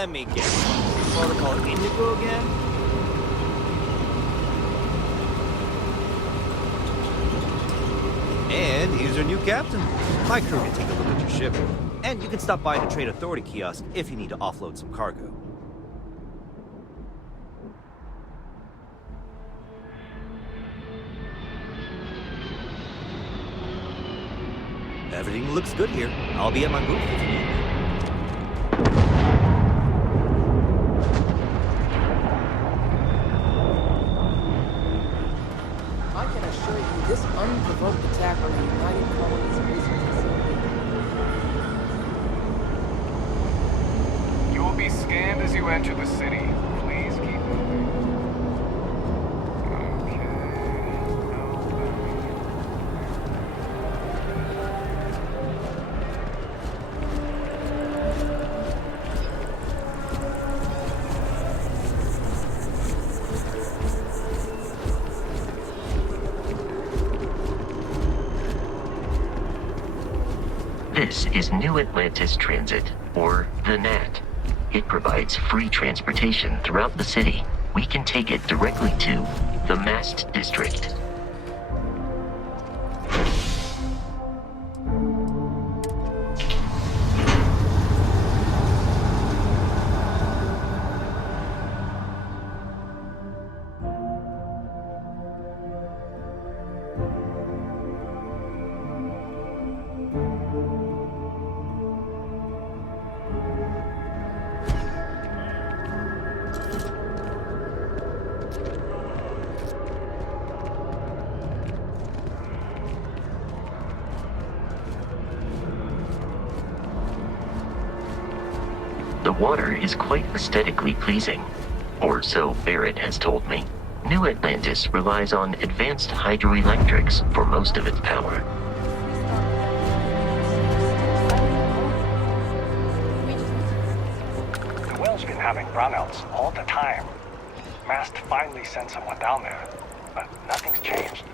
Let me guess. Protocol Indigo again? And here's your new captain. My crew can take a look at your ship. And you can stop by the Trade Authority kiosk if you need to offload some cargo. Everything looks good here. I'll be at my booth if you need me. I can assure you this unprovoked attack on the United Colonies business facility. You will be scanned as you enter the city. Please keep moving. Okay. This is New Atlantis Transit, or the NAT. It provides free transportation throughout the city. We can take it directly to the Mast District. The water is quite aesthetically pleasing, or so Barrett has told me. New Atlantis relies on advanced hydroelectrics for most of its power. The well's been having brownouts all the time. Mast finally sent someone down there, but nothing's changed.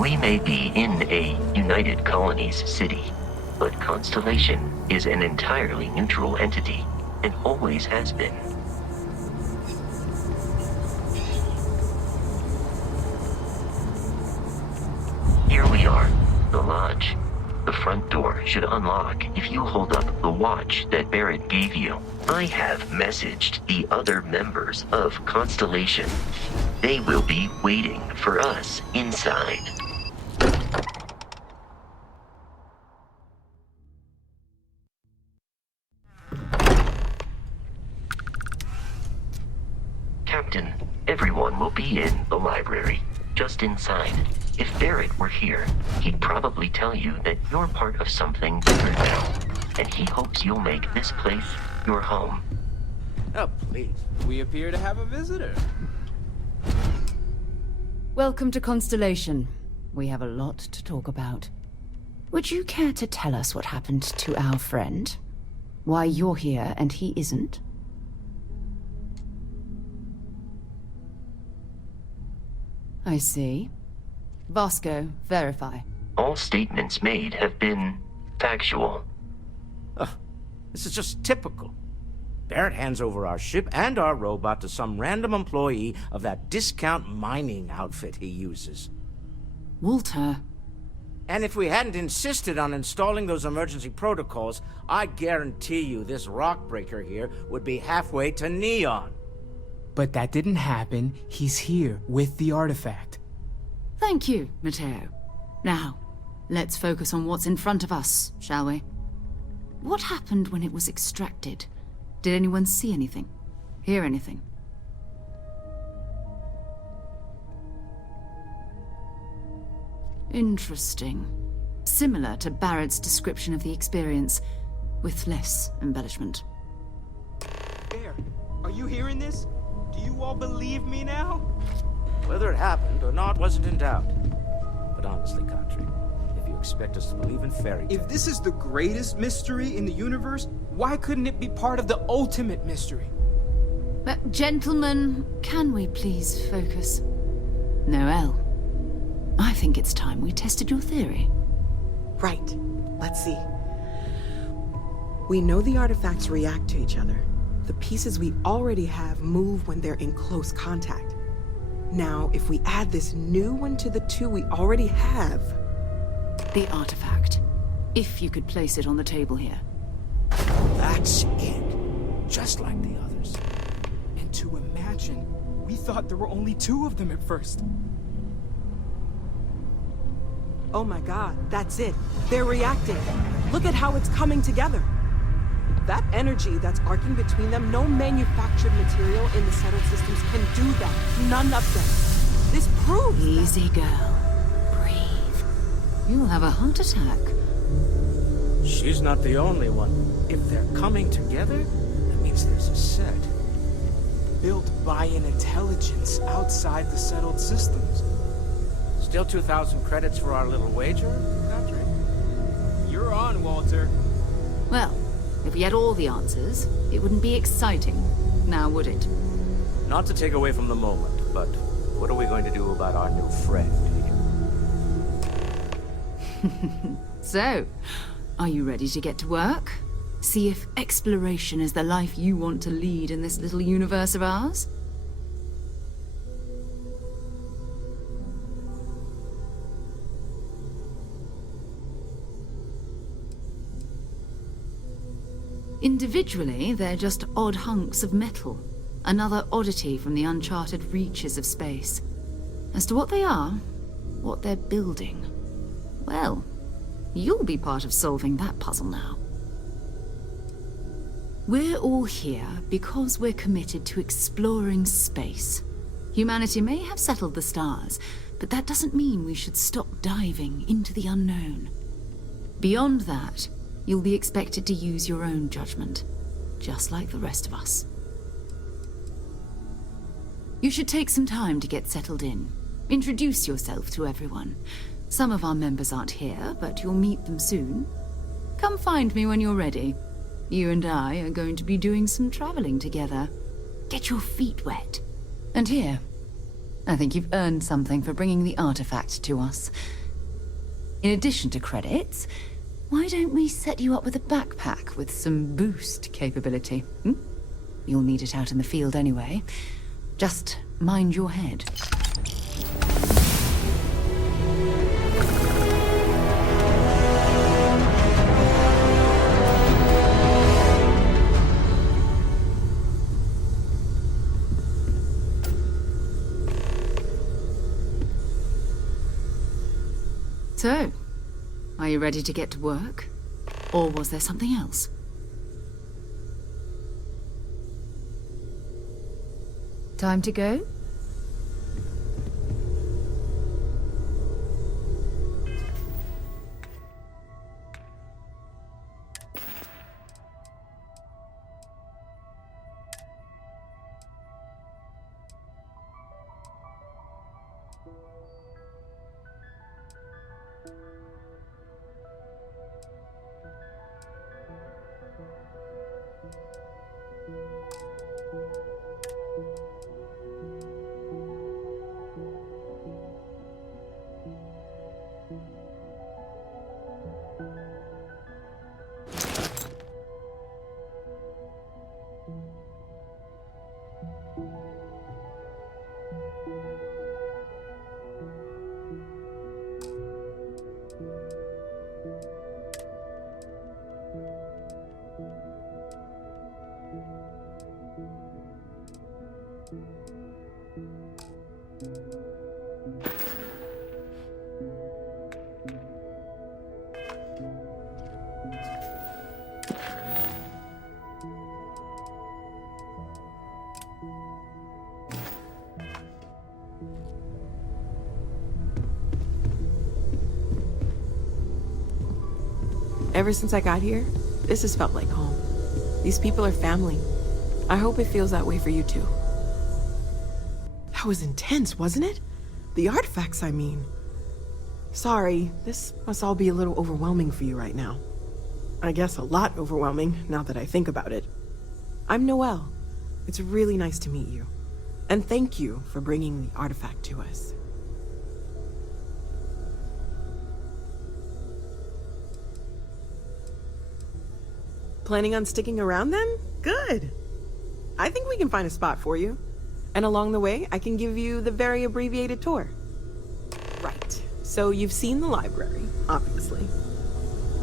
We may be in a United Colonies city, but Constellation is an entirely neutral entity, and always has been. Here we are, the lodge. The front door should unlock if you hold up the watch that Barrett gave you. I have messaged the other members of Constellation. They will be waiting for us inside. Captain, everyone will be in the library, just inside. If Barrett were here, he'd probably tell you that you're part of something bigger now, and he hopes you'll make this place your home. Oh, please. We appear to have a visitor. Welcome to Constellation. We have a lot to talk about. Would you care to tell us what happened to our friend? Why you're here and he isn't? I see. Vasco, verify. All statements made have been factual. This is just typical. Barrett hands over our ship and our robot to some random employee of that discount mining outfit he uses. Walter. And if we hadn't insisted on installing those emergency protocols, I guarantee you this rock breaker here would be halfway to Neon. But that didn't happen. He's here with the artifact. Thank you, Matteo. Now, let's focus on what's in front of us, shall we? What happened when it was extracted? Did anyone see anything? Hear anything? Interesting. Similar to Barrett's description of the experience, with less embellishment. Bear, are you hearing this? Do you all believe me now? Whether it happened or not wasn't in doubt. But honestly, Country, if you expect us to believe in fairy tales... If this is the greatest mystery in the universe, why couldn't it be part of the ultimate mystery? But, gentlemen, can we please focus? Noel, I think it's time we tested your theory. Right. Let's see. We know the artifacts react to each other. The pieces we already have move when they're in close contact. Now, if we add this new one to the two we already have... The artifact. If you could place it on the table here. That's it. Just like the others. And to imagine, we thought there were only 2 of them at first. Oh my god, that's it. They're reacting. Look at how it's coming together. That energy that's arcing between them, no manufactured material in the settled systems can do that. None of them. This proves Easy, girl. Breathe. You'll have a heart attack. She's not the only one. If they're coming together, that means there's a set. Built by an intelligence outside the settled systems. Still 2,000 credits for our little wager, Country? You're on, Walter. Well, if we had all the answers, it wouldn't be exciting, now would it? Not to take away from the moment, but what are we going to do about our new friend here? So, are you ready to get to work? See if exploration is the life you want to lead in this little universe of ours? Individually, they're just odd hunks of metal. Another oddity from the uncharted reaches of space. As to what they are, what they're building, well, you'll be part of solving that puzzle now. We're all here because we're committed to exploring space. Humanity may have settled the stars, but that doesn't mean we should stop diving into the unknown. Beyond that, you'll be expected to use your own judgment, just like the rest of us. You should take some time to get settled in. Introduce yourself to everyone. Some of our members aren't here, but you'll meet them soon. Come find me when you're ready. You and I are going to be doing some traveling together. Get your feet wet. And here, I think you've earned something for bringing the artifact to us. In addition to credits, why don't we set you up with a backpack with some boost capability? You'll need it out in the field anyway. Just mind your head. So, are you ready to get to work? Or was there something else? Time to go? Ever since I got here, this has felt like home. These people are family. I hope it feels that way for you too. That was intense, wasn't it? The artifacts, I mean. Sorry, this must all be a little overwhelming for you right now. I guess a lot overwhelming, now that I think about it. I'm Noelle. It's really nice to meet you. And thank you for bringing the artifact to us. Planning on sticking around then? Good. I think we can find a spot for you. And along the way, I can give you the very abbreviated tour. Right. So you've seen the library, obviously.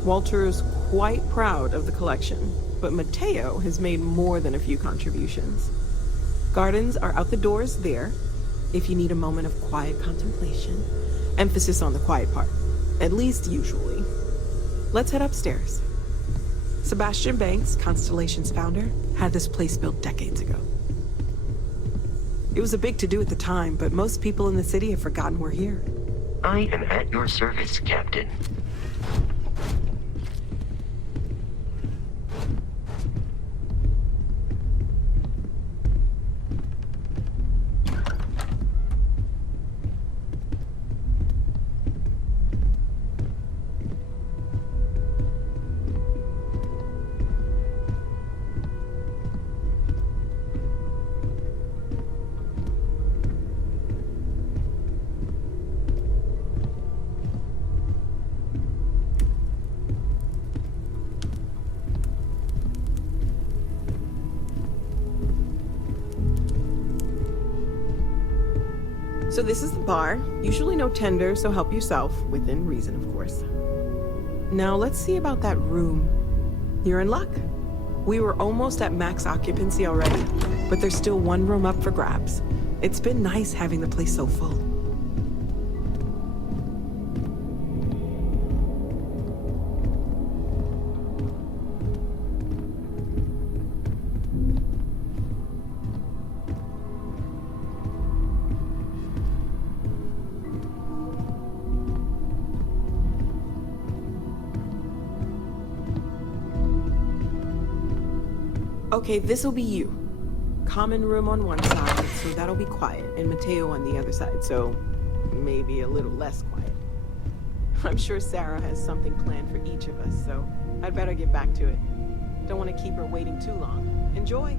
Walter is quite proud of the collection, but Mateo has made more than a few contributions. Gardens are out the doors there, if you need a moment of quiet contemplation. Emphasis on the quiet part, at least usually. Let's head upstairs. Sebastian Banks, Constellation's founder, had this place built decades ago. It was a big to-do at the time, but most people in the city have forgotten we're here. I am at your service, Captain. So this is the bar. Usually no tender, so help yourself, within reason, of course. Now let's see about that room. You're in luck. We were almost at max occupancy already, but there's still one room up for grabs. It's been nice having the place so full. Okay, this'll be you. Common room on one side, so that'll be quiet, and Mateo on the other side, so maybe a little less quiet. I'm sure Sarah has something planned for each of us, so I'd better get back to it. Don't want to keep her waiting too long. Enjoy!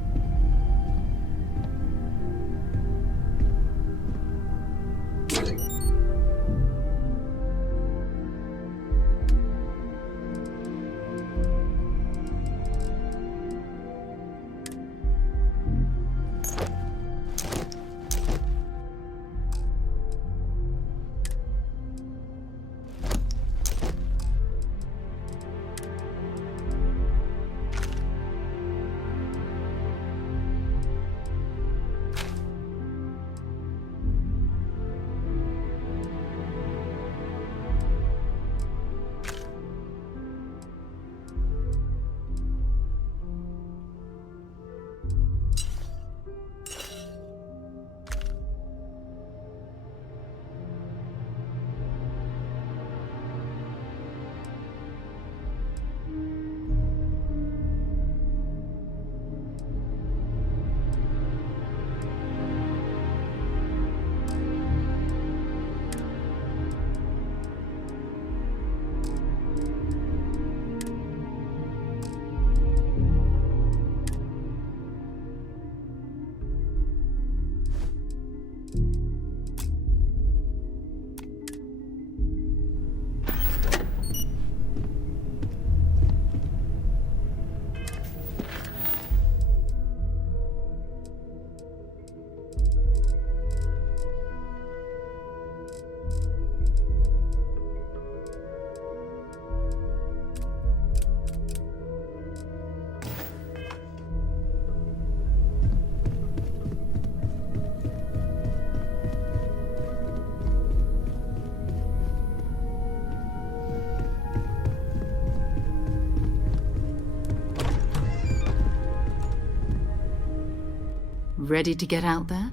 Ready to get out there?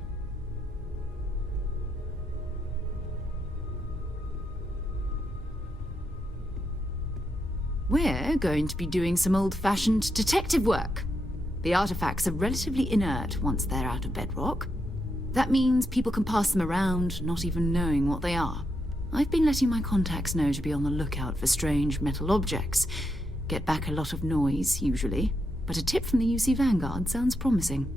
We're going to be doing some old-fashioned detective work. The artifacts are relatively inert once they're out of bedrock. That means people can pass them around, not even knowing what they are. I've been letting my contacts know to be on the lookout for strange metal objects. Get back a lot of noise, usually, but a tip from the UC Vanguard sounds promising.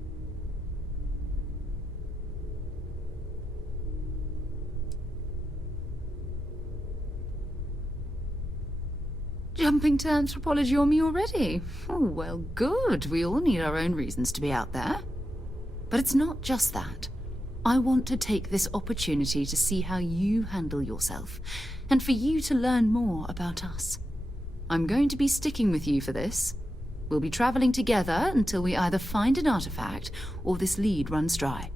Jumping to anthropology on me already? Oh, well, good. We all need our own reasons to be out there. But it's not just that. I want to take this opportunity to see how you handle yourself, and for you to learn more about us. I'm going to be sticking with you for this. We'll be traveling together until we either find an artifact or this lead runs dry.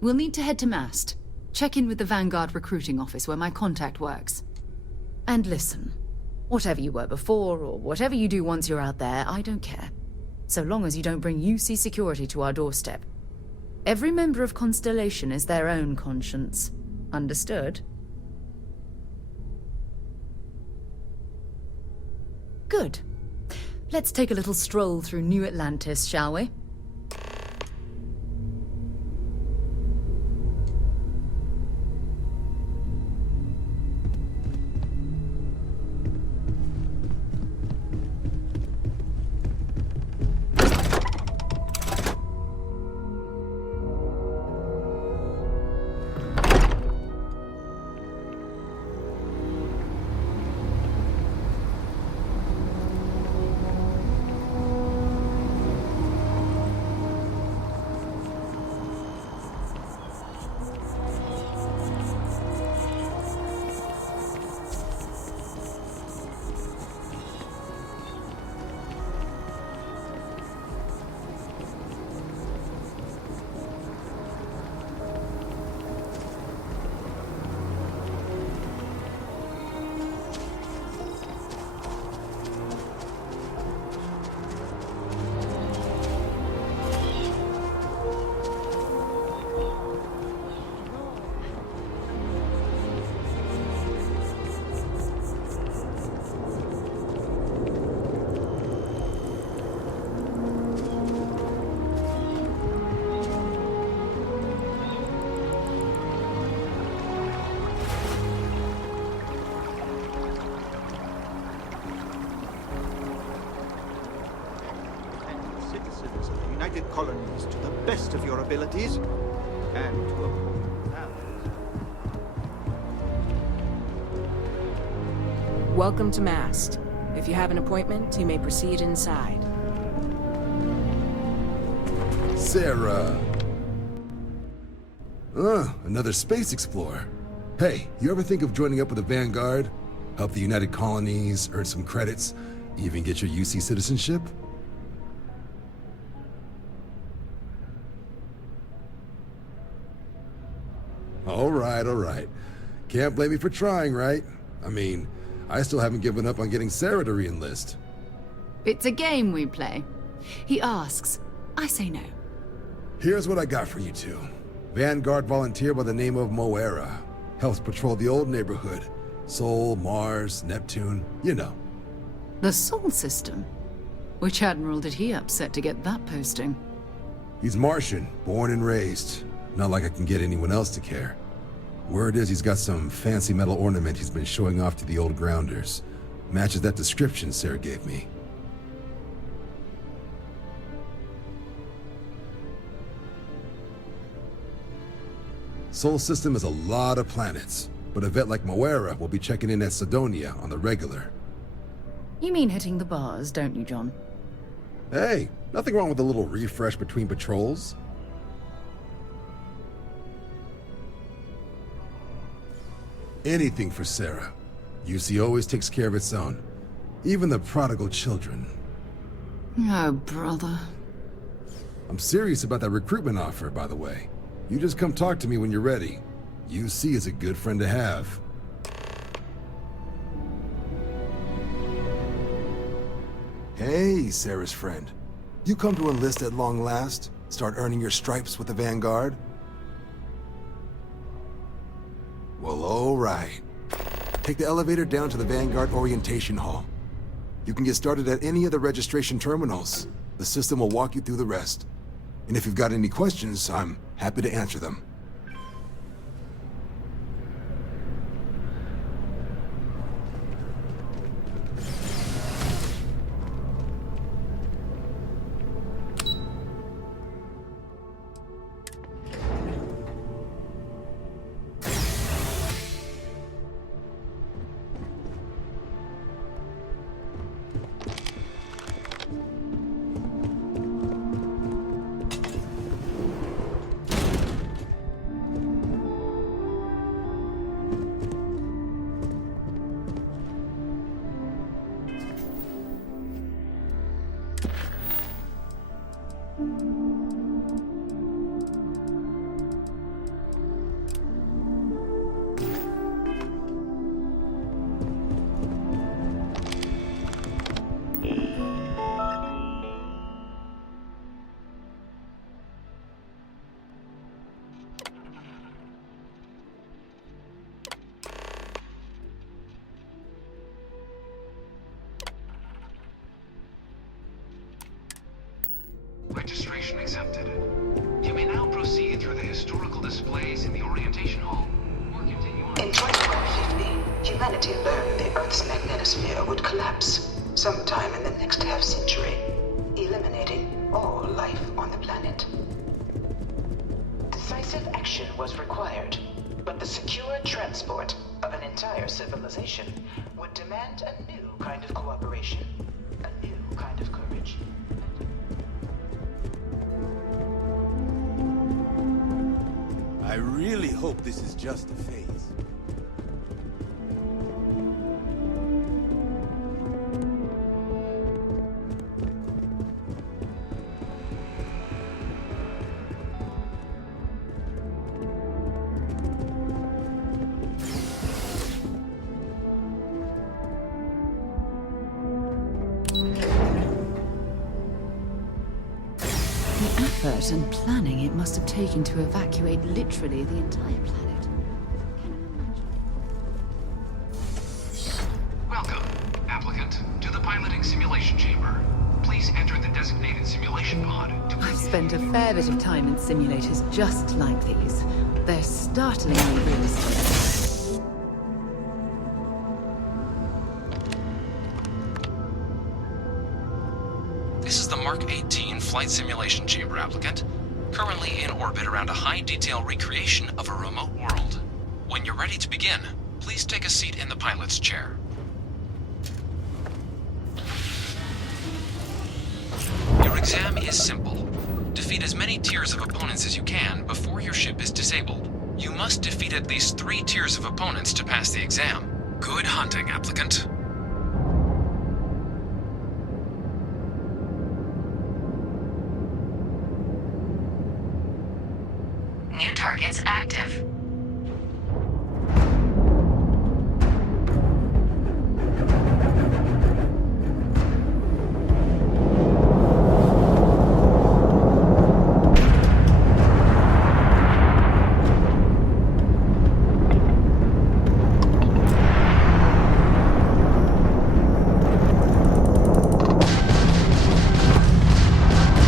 We'll need to head to Mast. Check in with the Vanguard recruiting office where my contact works. And listen, whatever you were before, or whatever you do once you're out there, I don't care. So long as you don't bring UC security to our doorstep. Every member of Constellation is their own conscience. Understood? Good. Let's take a little stroll through New Atlantis, shall we? Citizens of the United Colonies to the best of your abilities, and to uphold values. Welcome to Mast. If you have an appointment, you may proceed inside. Sarah. Another space explorer. Hey, you ever think of joining up with the Vanguard? Help the United Colonies, earn some credits, even get your UC citizenship? All right. Can't blame me for trying, right? I mean, I still haven't given up on getting Sarah to re-enlist. It's a game we play. He asks, I say no. Here's what I got for you two. Vanguard volunteer by the name of Moera. Helps patrol the old neighborhood. Sol, Mars, Neptune, you know. The Sol system? Which admiral did he upset to get that posting? He's Martian, born and raised. Not like I can get anyone else to care. Word is he's got some fancy metal ornament he's been showing off to the old grounders. Matches that description Sarah gave me. Sol system is a lot of planets, but a vet like Moera will be checking in at Sidonia on the regular. You mean hitting the bars, don't you, John? Hey, nothing wrong with a little refresh between patrols. Anything for Sarah. UC always takes care of its own. Even the prodigal children. Oh, brother. I'm serious about that recruitment offer, by the way. You just come talk to me when you're ready. UC is a good friend to have. Hey, Sarah's friend. You come to enlist at long last? Start earning your stripes with the Vanguard? Well, all right. Take the elevator down to the Vanguard Orientation Hall. You can get started at any of the registration terminals. The system will walk you through the rest. And if you've got any questions, I'm happy to answer them. Registration accepted. You may now proceed through the historical displays in the orientation hall, or continue on. In 2150, humanity learned the Earth's magnetosphere would collapse sometime in the next half-century, eliminating all life on the planet. Decisive action was required, but the secure transport of an entire civilization would demand a new kind of cooperation, a new kind of courage. I really hope this is just a phase. The effort and planning it must have taken to evacuate literally the entire planet. Welcome, applicant, to the piloting simulation chamber. Please enter the designated simulation pod to I've spent a fair bit of time in simulators just like these. They're startlingly realistic. This is the Mark 18 Flight Simulation Chamber applicant, currently in orbit around a high-detail recreation of a remote world. When you're ready to begin, please take a seat in the pilot's chair. Your exam is simple. Defeat as many tiers of opponents as you can before your ship is disabled. You must defeat at least 3 tiers of opponents to pass the exam. Good hunting, applicant. New targets active.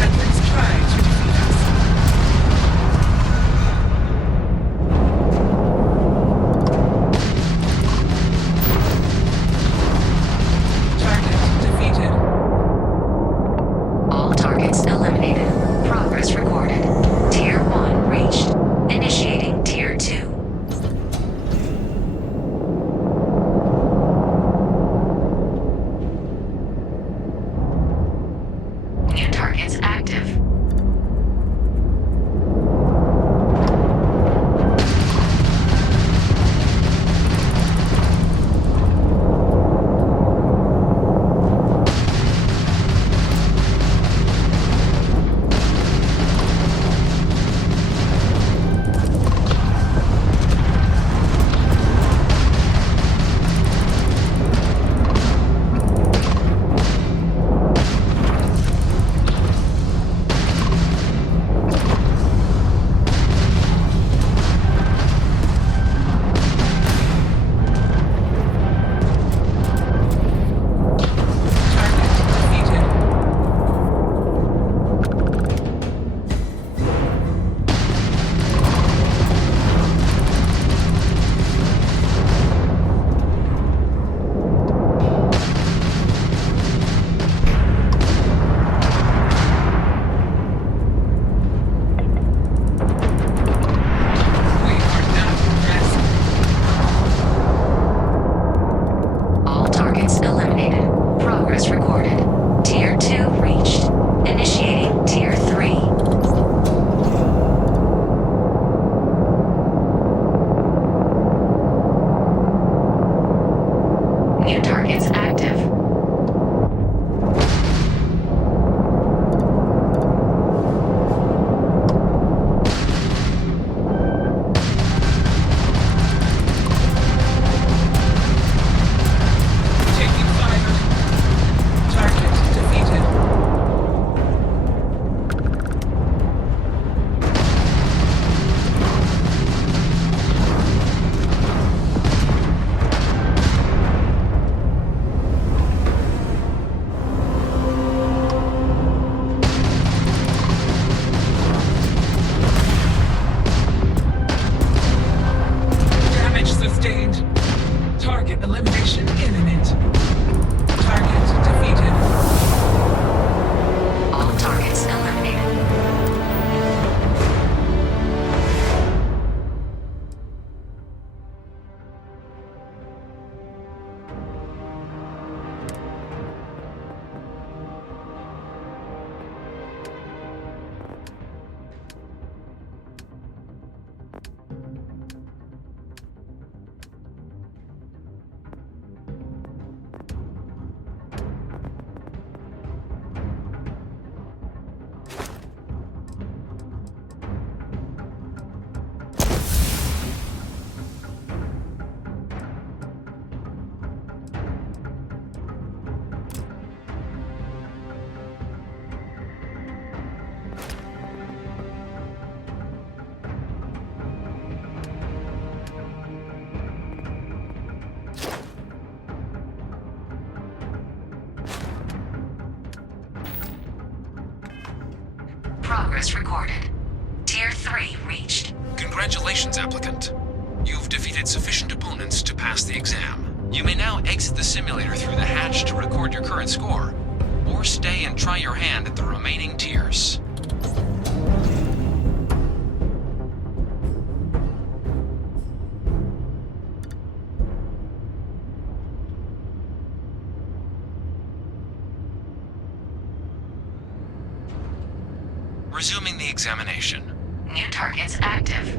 And let's try to defeat us. progress recorded. Tier 3 reached. Congratulations, applicant. You've defeated sufficient opponents to pass the exam. You may now exit the simulator through the hatch to record your current score, or stay and try your hand at the remaining tiers. Resuming the examination. New targets active.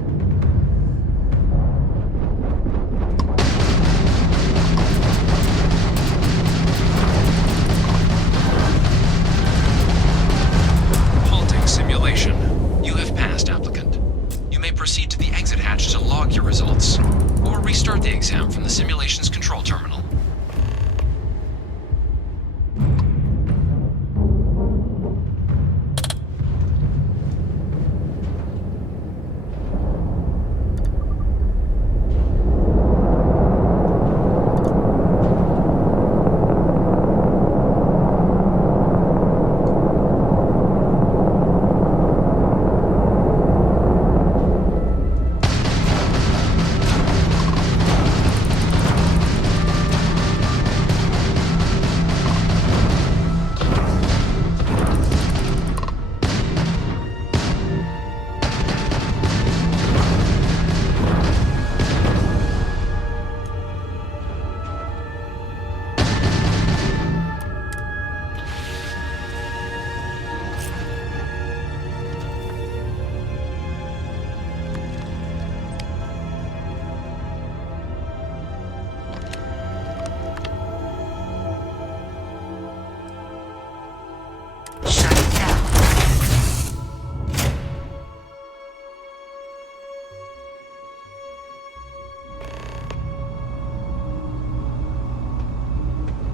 Halting simulation. You have passed, applicant. You may proceed to the exit hatch to log your results, or restart the exam from the simulation's control terminal.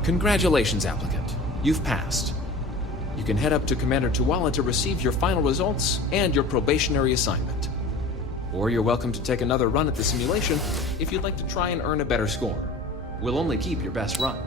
Congratulations, applicant. You've passed. You can head up to Commander Tuala to receive your final results and your probationary assignment. Or you're welcome to take another run at the simulation if you'd like to try and earn a better score. We'll only keep your best run.